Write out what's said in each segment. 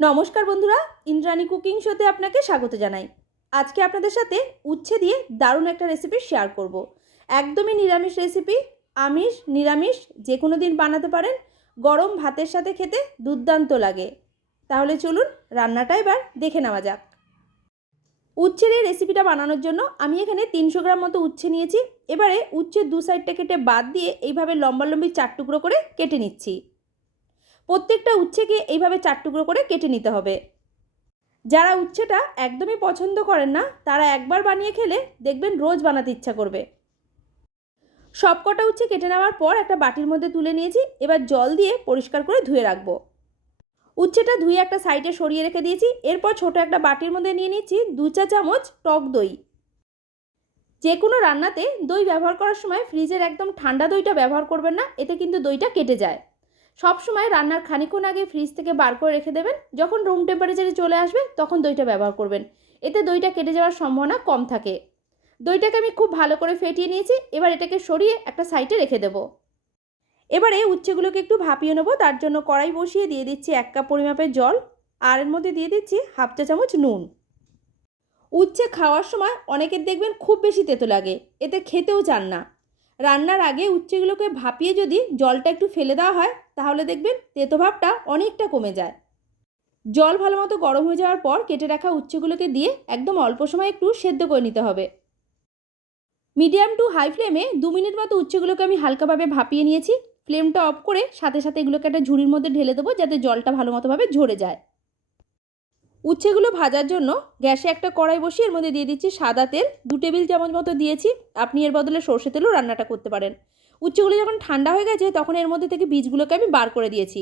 নমস্কার বন্ধুরা, ইন্দ্রাণী কুকিং শোতে আপনাকে স্বাগত জানাই। আজকে আপনাদের সাথে উচ্ছে দিয়ে দারুণ একটা রেসিপি শেয়ার করব। একদমই নিরামিষ রেসিপি আমিষ, নিরামিষ, যে কোনো দিন বানাতে পারেন, গরম ভাতের সাথে খেতে দুর্দান্ত লাগে। তাহলে চলুন রান্নাটা এবার দেখে নেওয়া যাক। উচ্ছের এই রেসিপিটা বানানোর জন্য আমি এখানে তিনশো গ্রাম মতো উচ্ছে নিয়েছি। এবারে উচ্ছের দু সাইডটা কেটে বাদ দিয়ে এইভাবে লম্বা লম্বি চার টুকরো করে কেটে নিচ্ছি। প্রত্যেকটা উচ্ছেকে এইভাবে চার টুকরো করে কেটে নিতে হবে। যারা উচ্ছেটা একদমই পছন্দ করেন না, তারা একবার বানিয়ে খেলে দেখবেন রোজ বানাতে ইচ্ছা করবে। সব কটা উচ্ছে কেটে নেওয়ার পর একটা বাটির মধ্যে তুলে নিয়েছি, এবার জল দিয়ে পরিষ্কার করে ধুয়ে রাখব। উচ্ছেটা ধুয়ে একটা সাইডে সরিয়ে রেখে দিয়েছি, এরপর ছোট একটা বাটির মধ্যে নিয়ে নিচ্ছি দু চা চামচ টক দই। যে কোনো রান্নাতে দই ব্যবহার করার সময় ফ্রিজের একদম ঠান্ডা দইটা ব্যবহার করবেন না, এতে কিন্তু দইটা কেটে যায়। সব সময় রান্নার খানিক্ষণ আগে ফ্রিজ থেকে বার করে রেখে দেবেন। যখন রুম টেম্পারেচারে চলে আসবে, তখন দইটা ব্যবহার করবেন। এতে দইটা কেটে যাওয়ার সম্ভাবনা কম থাকে। দইটাকে আমি খুব ভালো করে ফেটিয়ে নিয়েছি। এবার এটাকে সরিয়ে একটা সাইডে রেখে দেবো। এবারে উচ্ছেগুলোকে একটু ভাপিয়ে নেব। তার জন্য কড়াই বসিয়ে দিয়ে দিচ্ছি এক কাপ পরিমাপের জল। আর এর মধ্যে দিয়ে দিচ্ছি হাফ চা চামচ নুন। উচ্ছে খাওয়ার সময় অনেকের দেখবেন খুব বেশি তেতো লাগে। এতে খেতেও চান না। রান্নার আগে উচ্ছেগুলোকে ভাপিয়ে যদি জলটা একটু ফেলে দেওয়া হয়, তাহলে দেখবেন তেতো ভাবটা অনেকটা কমে যায়। জল ভালো মতো গরম হয়ে যাওয়ার পর কেটে রাখা উচ্ছেগুলোকে দিয়ে একদম অল্প সময় একটু সেদ্ধ করে নিতে হবে। মিডিয়াম টু হাই ফ্লেমে দু মিনিট মতো উচ্ছেগুলোকে আমি হালকাভাবে ভাপিয়ে নিয়েছি। ফ্লেমটা অফ করে সাথে সাথে এগুলোকে একটা ঝুড়ির মধ্যে ঢেলে দেবো যাতে জলটা ভালো মতোভাবে ঝরে যায়। উচ্ছেগুলো ভাজার জন্য গ্যাসে একটা কড়াই বসিয়ে এর মধ্যে দিয়ে দিচ্ছি সাদা তেল। দু টেবিল চামচ মতো দিয়েছি। আপনি এর বদলে সর্ষে তেলও রান্নাটা করতে পারেন। উচ্ছেগুলো যখন ঠান্ডা হয়ে গেছে, তখন এর মধ্যে থেকে বীজগুলোকে আমি বার করে দিয়েছি।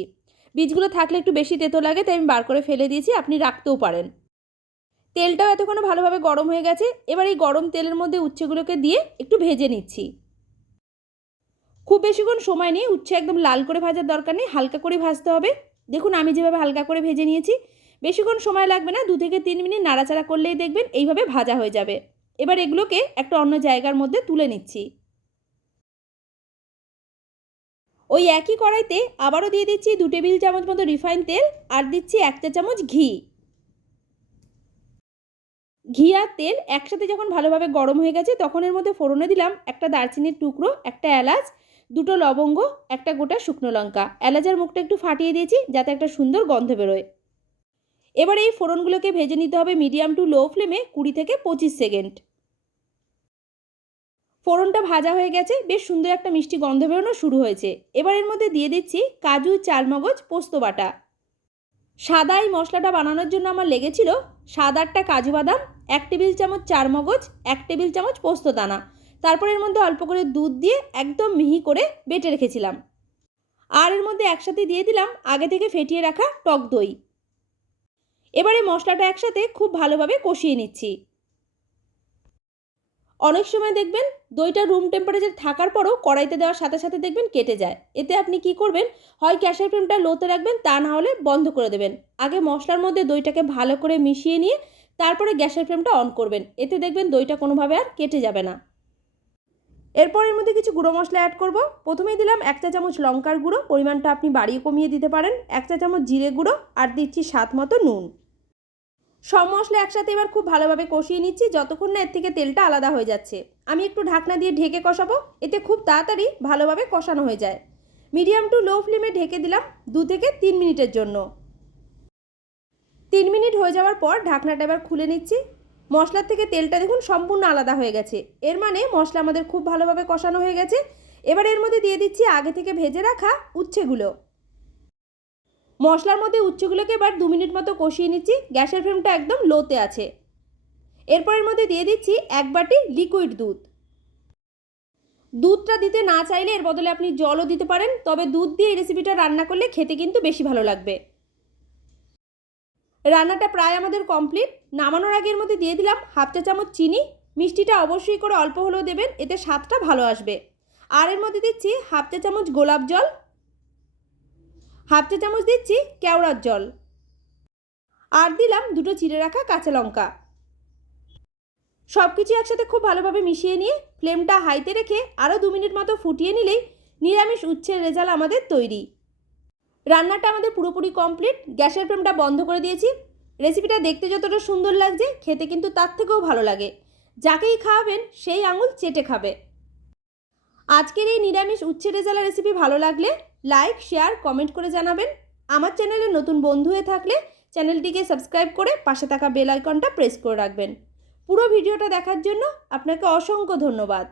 বীজগুলো থাকলে একটু বেশি তেতো লাগে, তাই আমি বার করে ফেলে দিয়েছি, আপনি রাখতেও পারেন। তেলটাও এতক্ষণ ভালোভাবে গরম হয়ে গেছে। এবার এই গরম তেলের মধ্যে উচ্ছেগুলোকে দিয়ে একটু ভেজে নিচ্ছি। খুব বেশিক্ষণ সময় নিয়ে উচ্ছে একদম লাল করে ভাজার দরকার নেই, হালকা করে ভাজতে হবে। দেখুন, আমি যেভাবে হালকা করে ভেজে নিয়েছি বেশিক্ষণ সময় লাগবে না দু থেকে তিন মিনিট নাড়াচাড়া করলেই দেখবেন এইভাবে ভাজা হয়ে যাবে। এবার এগুলোকে একটা অন্য জায়গার মধ্যে তুলে নিচ্ছি। ওই একই কড়াইতে আবারও দিয়ে দিচ্ছি দু টেবিল চামচ মতো রিফাইন তেল আর দিচ্ছি এক চা চামচ ঘি। ঘি আর তেল একসাথে যখন ভালোভাবে গরম হয়ে গেছে তখন এর মধ্যে ফোড়নে দিলাম একটা দারচিনির টুকরো, একটা এলাচ, দুটো লবঙ্গ, একটা গোটা শুকনো লঙ্কা। এলাচের মুখটা একটু ফাটিয়ে দিয়েছি যাতে একটা সুন্দর গন্ধ বেরোয়। এবার এই ফোড়নগুলোকে ভেজে নিতে হবে মিডিয়াম টু লো ফ্লেমে কুড়ি থেকে পঁচিশ সেকেন্ড। ফোড়নটা ভাজা হয়ে গেছে, বেশ সুন্দর একটা মিষ্টি গন্ধ বেরোনো শুরু হয়েছে। এবার এর মধ্যে দিয়ে দিচ্ছি কাজু চালমগজ পোস্ত বাটা। সাদা এই মশলাটা বানানোর জন্য আমার লেগেছিল সাদারটা কাজু বাদাম, এক টেবিল চামচ চারমগজ এক টেবিল চামচ পোস্ত দানা। তারপর এর মধ্যে অল্প করে দুধ দিয়ে একদম মিহি করে বেটে রেখেছিলাম। আর এর মধ্যে একসাথে দিয়ে দিলাম আগে থেকে ফেটিয়ে রাখা টক দই। এবারে মশলাটা একসাথে খুব ভালোভাবে কষিয়ে নিচ্ছি। অনেক সময় দেখবেন দইটা রুম টেম্পারেচার থাকার পরও কড়াইতে দেওয়ার সাথে সাথে দেখবেন কেটে যায়। এতে আপনি কি করবেন? হয় গ্যাসের ফ্লেমটা লোতে রাখবেন, তা না হলে বন্ধ করে দেবেন। আগে মশলার মধ্যে দইটাকে ভালো করে মিশিয়ে নিয়ে তারপরে গ্যাসের ফ্লেমটা অন করবেন। এতে দেখবেন দইটা কোনোভাবে আর কেটে যাবে না। এরপর এর মধ্যে কিছু গুঁড়ো মশলা অ্যাড করব। প্রথমেই দিলাম এক চা চামচ লঙ্কার গুঁড়ো, পরিমাণটা আপনি বাড়িয়ে কমিয়ে দিতে পারেন। এক চা চামচ জিরে গুঁড়ো আর দিচ্ছি স্বাদ মতো নুন। সব মশলা একসাথে এবার খুব ভালোভাবে কষিয়ে নিচ্ছি, যতক্ষণ না এর থেকে তেলটা আলাদা হয়ে যাচ্ছে। আমি একটু ঢাকনা দিয়ে ঢেকে কষাবো, এতে খুব তাড়াতাড়ি ভালোভাবে কষানো হয়ে যায়। মিডিয়াম টু লো ফ্লেমে ঢেকে দিলাম দু থেকে তিন মিনিটের জন্য। তিন মিনিট হয়ে যাওয়ার পর ঢাকনাটা এবার খুলে নিচ্ছি। মশলার থেকে তেলটা দেখুন সম্পূর্ণ আলাদা হয়ে গেছে। এর মানে মশলা আমাদের খুব ভালোভাবে কষানো হয়ে গেছে। এবার এর মধ্যে দিয়ে দিচ্ছি আগে থেকে ভেজে রাখা উচ্ছেগুলো। মশলার মধ্যে উচ্চগুলোকে এবার দু মিনিট মতো কষিয়ে নিচ্ছি। গ্যাসের ফ্লেমটা একদম লোতে আছে। এরপরের মধ্যে দিয়ে দিচ্ছি এক বাটি লিকুইড দুধ। দুধটা দিতে না চাইলে এর বদলে আপনি জলও দিতে পারেন, তবে দুধ দিয়ে এই রেসিপিটা রান্না করলে খেতে কিন্তু বেশি ভালো লাগবে। রান্নাটা প্রায় আমাদের কমপ্লিট নামানোর আগে এর মধ্যে দিয়ে দিলাম হাফ চা চামচ চিনি। মিষ্টিটা অবশ্যই করে অল্প হলেও দেবেন, এতে স্বাদটা ভালো আসবে। আর এর মধ্যে দিচ্ছি হাফ চা চামচ গোলাপ জল। হাফ চা চামচ দিচ্ছি কেওড়ার জল। আর দিলাম দুটো চিড়ে রাখা কাঁচা লঙ্কা। সব কিছু একসাথে খুব ভালোভাবে মিশিয়ে নিয়ে ফ্লেমটা হাইতে রেখে আরও দু মিনিট মতো ফুটিয়ে নিলেই নিরামিষ উচ্ছের রেজাল্ট আমাদের তৈরি। রান্নাটা আমাদের পুরোপুরি কমপ্লিট, গ্যাসের ফ্লেমটা বন্ধ করে দিয়েছি। রেসিপিটা দেখতে যতটা সুন্দর লাগছে, খেতে কিন্তু তার থেকেও ভালো লাগে। যাকেই খাওয়াবেন সেই আঙুল চেটে খাবে। আজকের এই নিরামিষ উচ্ছে রেজালা রেসিপি ভালো লাগলে লাইক শেয়ার কমেন্ট করে জানাবেন। আমার চ্যানেলে নতুন বন্ধু হয়ে থাকলে চ্যানেলটিকে সাবস্ক্রাইব করে পাশে থাকা বেল আইকনটা প্রেস করে রাখবেন। পুরো ভিডিওটা দেখার জন্য আপনাকে অসংখ্য ধন্যবাদ।